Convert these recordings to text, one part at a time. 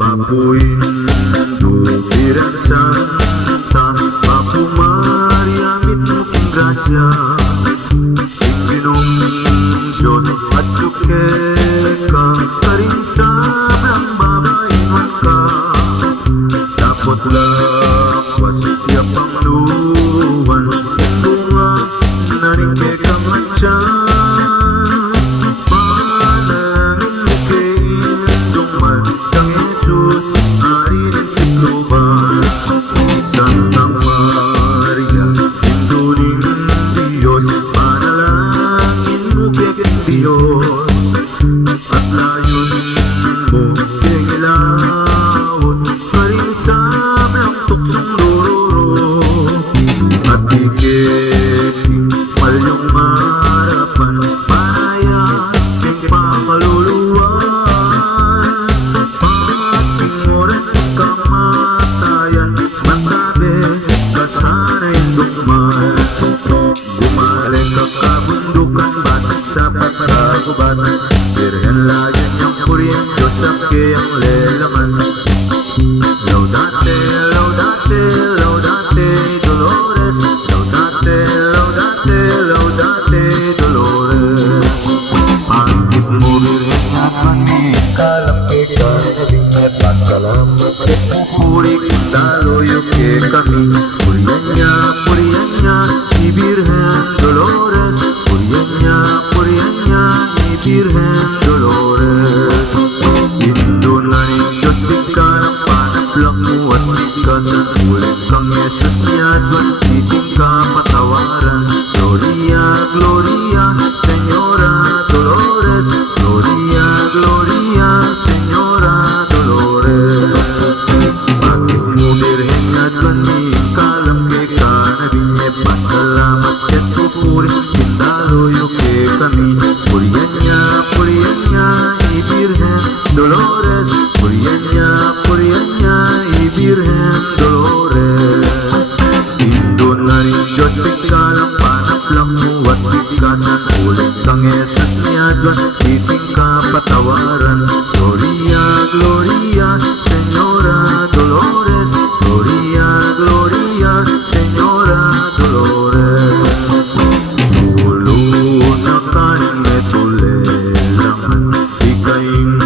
Papuin dumiran santa, Papu Maria mitmuking grasya, Inginong Diyos at yuke ka, Karin sa blang babainwan ka. Dapat lapas siya pangluwan, bunga naring kekang mansyan. Santa Maria, Sinduring Diyos, panalangin mo kay Diyos, at layon mo pingilawon, paring sa blang tuksong lororo, at ikiking malyong marapan, panayan ng pakaluluwan, pagking oras kamatayan, matabi kasanay dukman. Bumalik ka kabundukan, batak sa pagkagubat, Birhen layan yung kuryang Diyos ang kiyang lelaman. Laudate, laudate, laudate Dolores, laudate, laudate, laudate Dolores. Pangit mo Birhen na panikalampi ka, nabing may pagkalamat at pupuri daloyo ke kami. Purianya, ni Birhen Dolores, Purianya, ni Birhen Dolores. Indo na rin Diyos, ka ng panaplang mo at bigkasan, ulit kang Yesus niyadwan, titing ka patawaran. Gloria, Gloria, Señora Dolores, Gloria, Gloria, Señora Dolores. Bakit mo Birhen niyadwan, ni kalampi ka, nabinye pasalamat at pupuri, indaloyo ke kami. Purianya, ni Birhen Dolores, Purianya, ni Birhen Dolores. Indo na rin Diyos, ikalang panaplang mo at bigkasan, ulit kang Yesus niyadwan, titing ka patawaran. Gloria, Gloria, Señora Dolores, Gloria, Gloria, Señora Dolores. Tulo na kanin may tulelaman, ikaing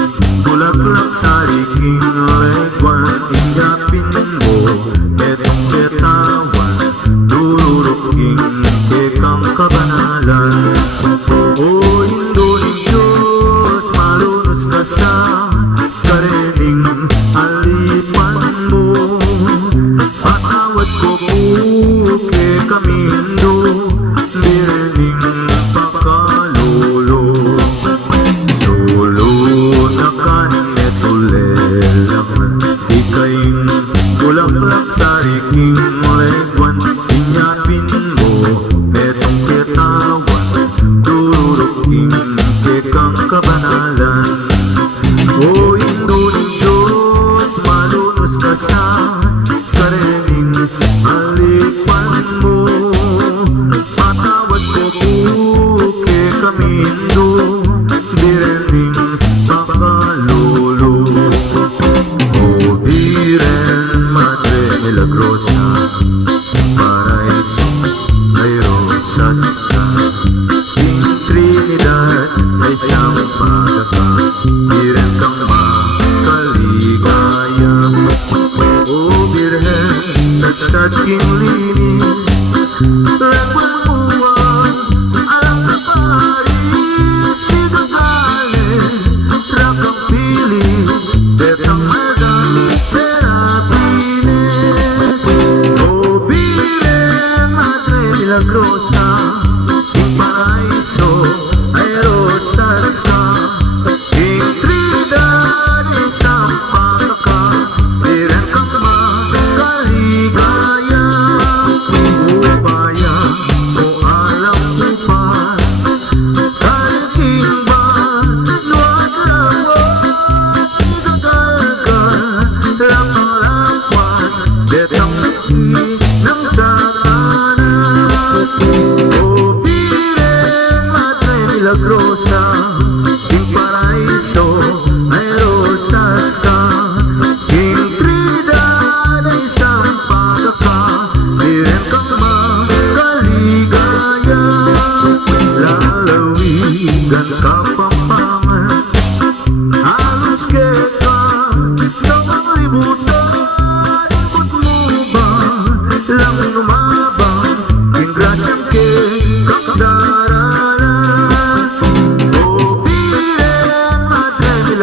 bulaklak sa riking legwan, inyapin mo etong betawan, dururuking kekang kabanalan. O Indo ni Diyos, malunos ka sa karening alipan mo, patawad ko po ke kami Indo, nirening pakalolo. Lolo na kanin etulelaman, ikaing bulaklak sa riking legwan, inyapin mo etong betawan, dururuking kekang kabanalan. O Indo ni Diyos, malunos ka sa karening alipan mo, patawad ko po ke kami Indo, direning pakalolo. O Birhen Madre Milagrosa, Paraiso ay rosas ka, King Trinidad ay siyang pagkaka, Birhen kang makaligaya. O Birhen, tatsat king linis, lagwan mo ang alam na Paris, sigagale,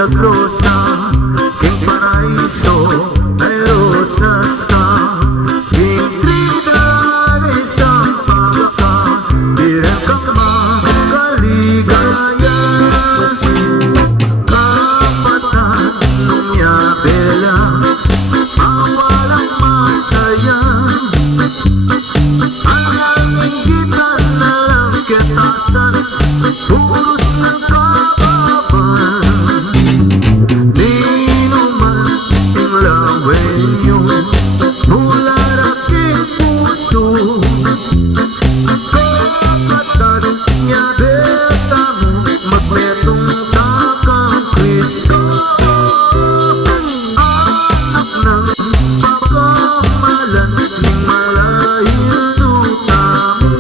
milagrosa, king paraiso ay rosas ka, king trinidad isang pagka, direk kang makaligaya, kapatan nung yabela, awalang masaya, ang aming gitan na lang ketasan, puros ng kababan. Di naman tinglawen yung mula aking puso, kapatan niya beta mo, magmetong takang Kristo, anak ng pagkamalan ng malahil duta mo.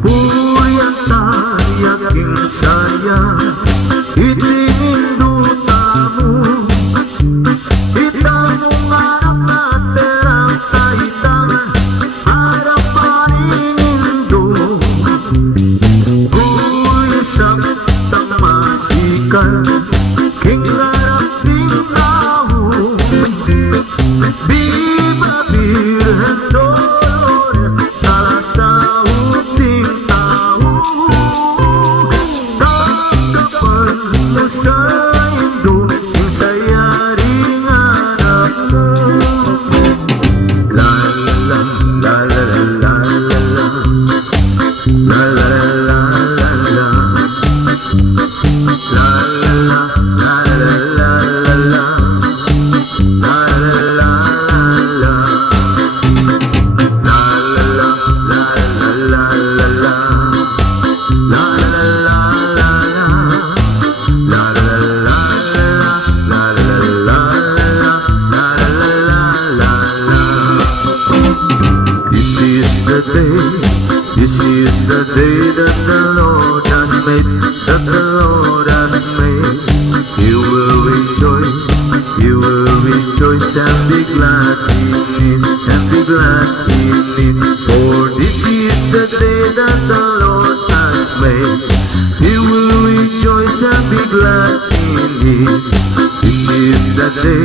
Puyat tayaking saya, itininduta mo, itanong anak na terang taitangan, harap paninindo. Pulisak tamasikan, king harap tingnaho, Viva Virgen Dolores, salasahuting tao, tagapan mo sa indo, yung sayaring anak mo. La la la la la la la la, la la la la la, la la la la la la la. La la la la, la la la la la la la, la la la la, la la la la la. This is the day that the Lord has made, that the Lord has made. You will rejoice, you will rejoice and be glad in it, and be glad in it. For this is the day that the Lord has made. You will rejoice and be glad in it. This is the day,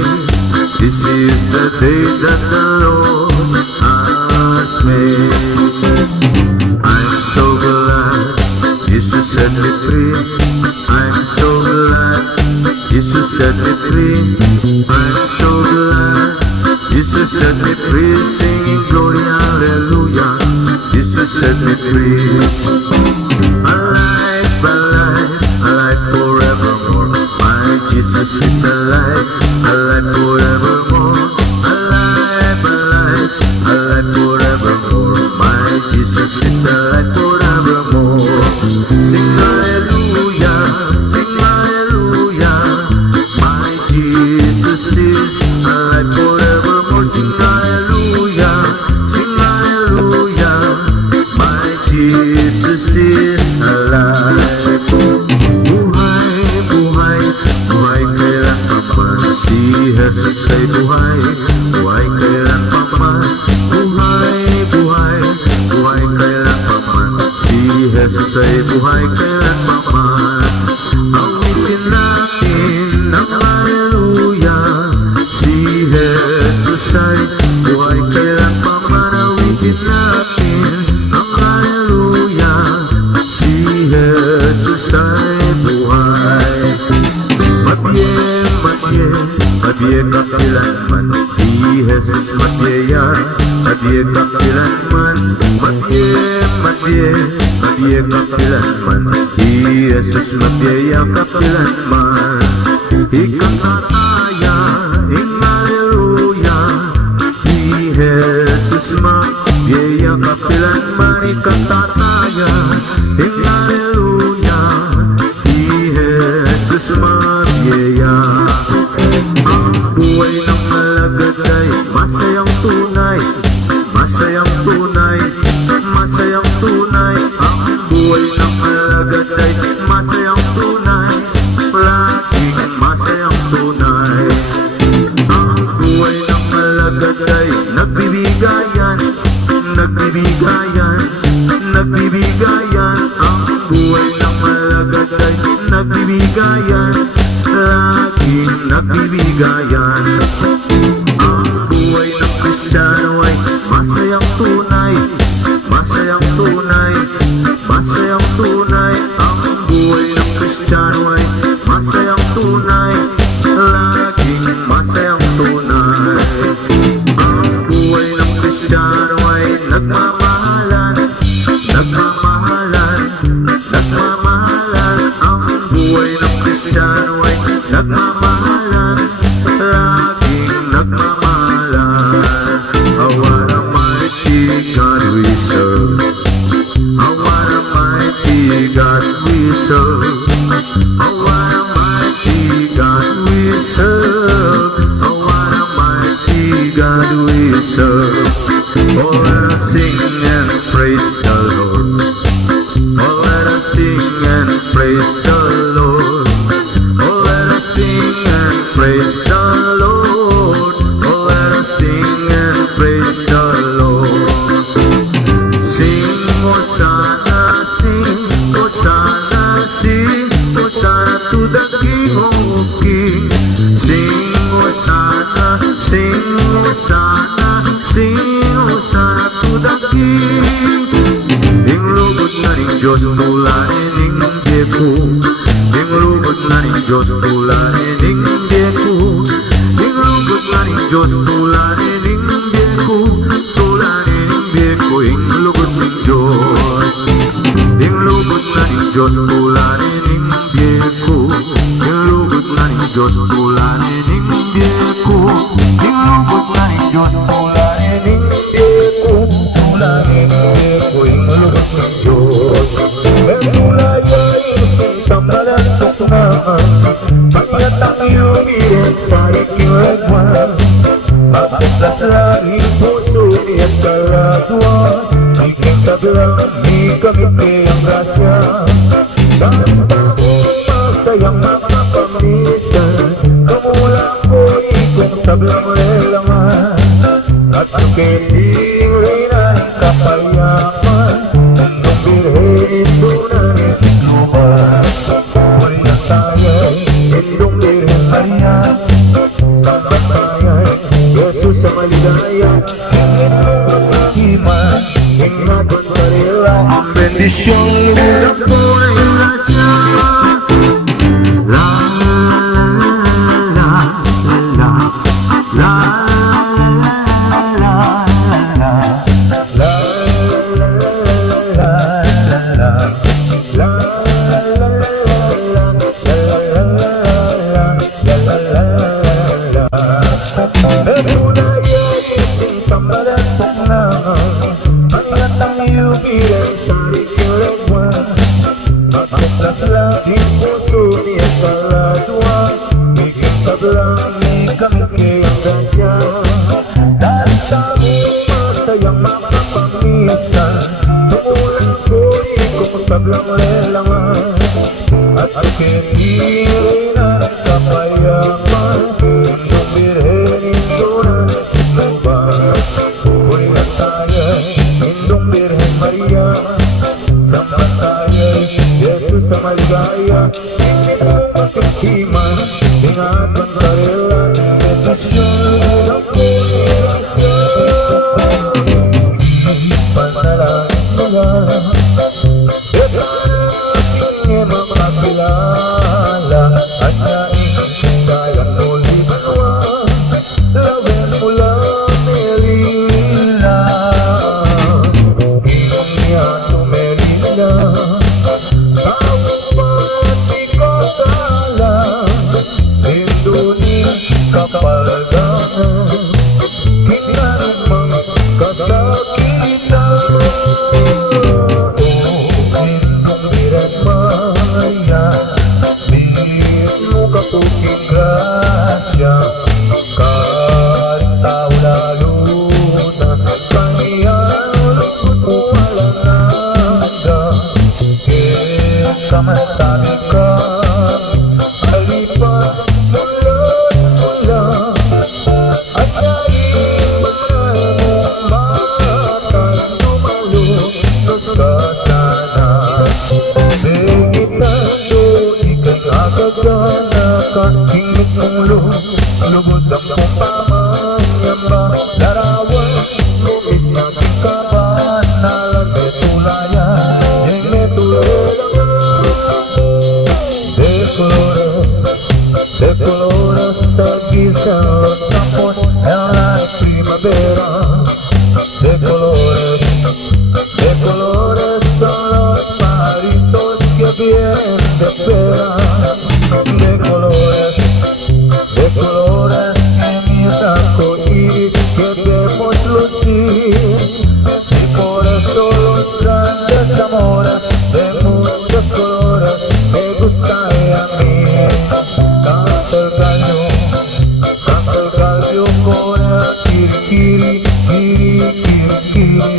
this is the day that the Lord has made. I'm so glad Jesus set me free. I'm so glad Jesus set me free. I'm so glad Jesus set me free. Singing glory, hallelujah. Jesus set me free. Alive, alive, alive forevermore. My Jesus is alive, alive forevermore. Alive, alive, alive forevermore. My Jesus is alive forevermore. Sing hallelujah, sing hallelujah. My Jesus is alive forevermore. Sing hallelujah, sing hallelujah. My Jesus is alive. Buhay, buhay, buhay kailan paman. Si Jesus ay buhay, buhay kailan paman. Buhay, buhay, buhay kailan paman. Si Jesus ay buhay kailan paman. Awitin natin ang hallelujah. Si Jesus ay buhay kailan paman. Awitin natin ang hallelujah. Si Jesus ay buhay. Mabye, mabye, mabye kapilanman. Si Jesus mabyaya, mabye kapilanman. Mabye, mabye, mabye kapilanman. Si Jesus mabyaya kapilanman. Ikakataya, ing hallelujah. Si Jesus mabyaya kapilanman. Ikakataya, ing hallelujah. Si Jesus mabyaya. Ang buhay ng malagad ay masayang tunay, masayang tunay, masayang tunay. Ang buhay ng malagad ay masayang tunay, laging masayang tunay. Ang buhay ng malagad ay nagbibigayan, nagbibigayan, nagbibigayan. Ang nagbibigayan, laging nagbibigayan. Ang buhay ng Kristiyano ay masayang tunay, masayang tunay, masayang tunay. Ang buhay ng Kristiyano ay masayang tunay, laging masayang tunay. Ang buhay ng Kristiyano ay nagmamahalan, nagmamahalan, nagmamahalan. Ang buhay ng Kristiyano ay nagmamahalan, laging nagmamahalan. What a mighty God we serve, what a mighty God we serve, what a mighty God we serve, what a mighty God we serve. Oh, let us sing and praise the Lord. Oh, let us sing and praise the Lord. Oh, let us sing and praise the Lord. Oh, let us sing and praise the Lord. Sing, Hosanna, sing, Hosanna, sing, Hosanna to the King of Kings. Sing, Hosanna, sing, Hosanna, sing, Hosanna to the King. Ing lubot na ning Diyos tulanin ning Dieko. Ing lubot na ning Diyos tulanin ning Dieko. Ing lubot na ning Diyos tulanin ning Dieko. Tulanin ning Dieko, ing lubot ning Diyos. Ing lubot na ning Diyos tulanin ning Dieko. Ing lubot na ning Diyos tulanin ning Dieko. Ing lubot na ning Diyos tulanin ning Dieko. Tulanin ning Dieko, ing lubot ning Diyos. Mertulay isang tambalan tuknaan, pagkatang iyong iyan sa iking lagwan. Magpaplas langit puso niya't karatuan, iking kabilang ni kamiti ang grasya. Dahil taong masayang makapamitan, kamulang ko ikong sablang lelangan. At sukiting reyna ng kapayaman, nung birhen ito na nagluman. Huwag na tayo'y indong birhen Maria, sambat tayo'y Yesus sa maligaya. Iman, ingatun sa rila, ang bendisyon lubulang ko ay grasya. La la la la la la la la. Sablang lelangan at kini na kapayaman, indong birhen ito na nagluban. Huli na tayo, indong birhen Maria, sambat tayo Yesus sa maligaya. Iman, ingatan sa rela, medasyon ang kulilasya. Panalangin mo lang, ingin makakilala at naingayan mo libanwan. Lawin mo lang Melina, inong niya to Melina. Tawag ba't di ko salam, lindunin kapalagangan, hinanong mga kasakitan. Tuking grasya, kahit tao lalo na kaniyang walang nanda. Kamatami ka, alipas mula-mula, at kahit maraming matang lumalunod ka sana. Bigit na ito, ikay gagana ka, hingit mong lubod ang pamanyamba. Larawan, lumit natin kaban, nalagay tulayan, hingit tulayan. De colores taguizan los campos en la primavera. De colores son los pajaritos que vienen de fuera. De colores en mis arcoíris que debemos lucir. Y por eso los grandes amores de muchos colores me gustan a mí. Canta el gallo con el kirikiri, kirikiri.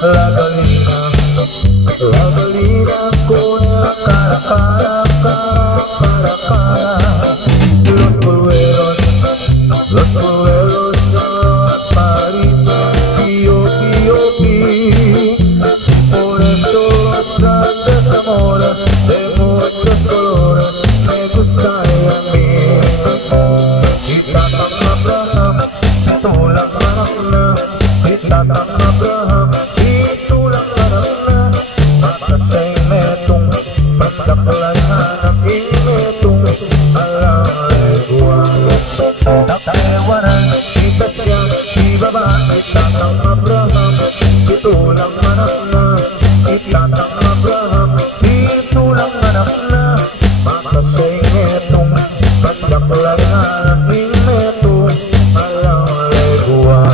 La gallina con el cara. Los polluelos son pajaritos, pío. Por eso los grandes amores de muchos colores me gustan a mí. Itatang Abraham, itulang anak na. Itatang Abraham, itulang anak na. Matatay metong pagkakalanan ng metong alang leguan. Takewanan, itasya, ibaba. Itatang Abraham, itulang anak na. Itatang Abraham, itulang anak na. Matatay metong pagkakalanan ng metong alang leguan.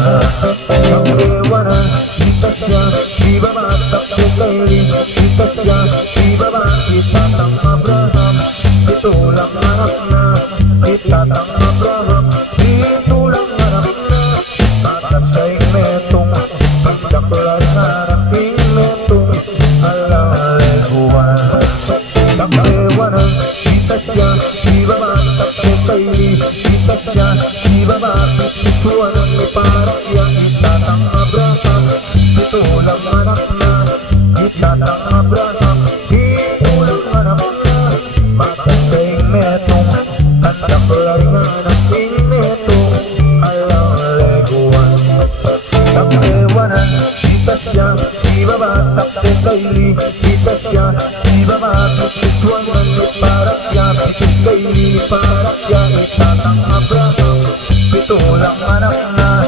Takewanan, itasya, ibaba. Takekayli, itasya, ibaba. Itatang Abraham, itulang anak na. Itatang Abraham, itulang anak na. Matatay metong pagkakalanan ng metong alang leguan. Takewanan, itasya, ibaba. Takekayli, itasya, ibaba. Ituwanan ni parakya. Itatang Abraham, itulang anak na. Itatang Abraham, itulang anak na. Matatay metong pagkakalanan ng metong alang leguan. Takewanan, itasya, ibaba. Takekayli, itasya, ibaba. Ituwanan ni parakya. Takekayli, parakya. Itatang Abraham, itulang anak na.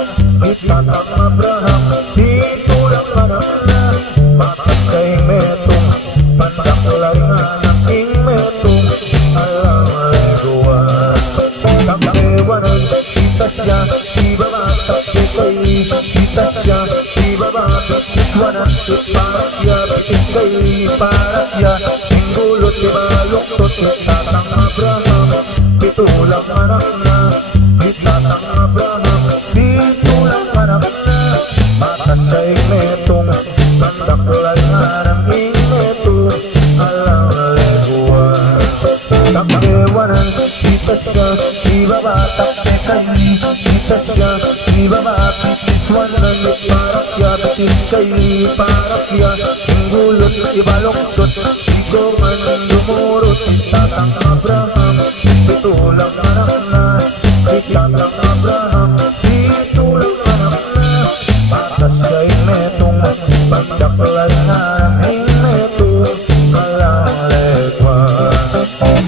Itatang Abraham, itulang anak na. Matatay metong pagkakalanan ng metong alang leguan. Takewanan, itasya, ibaba. Takekayli, itasya, ibaba. Ituwanan ni parakya. Takekayli, parakya. Singgulot ni baluktot. Itatang Abraham, itulang anak na. Itatang Abraham, itulang anak na. Matatay metong pagkakalanan ng metong alang leguan. Takewanan, itasya, ibaba. Takekayli, itasya, ibaba. Ituwanan ni parakya. Takekayli, parakya. Singgulot ni baluktot. Ikaw man dumurot. Itatang Abraham, itulang anak na. Itatang Abraham, itulang anak na. Matatay metong pagkakalanan ng metong alang leguan.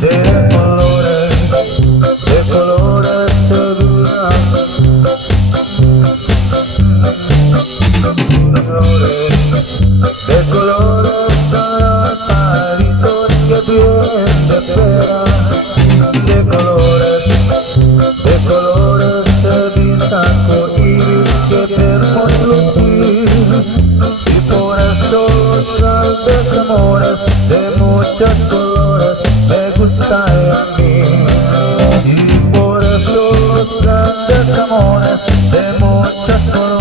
De colores de colores son los pajaritos que vienen de fuera. De colores se pintan arcoíris que debemos lucir. Y por eso los grandes amores de muchos colores me gustan a mí. Y por eso los grandes amores de muchos colores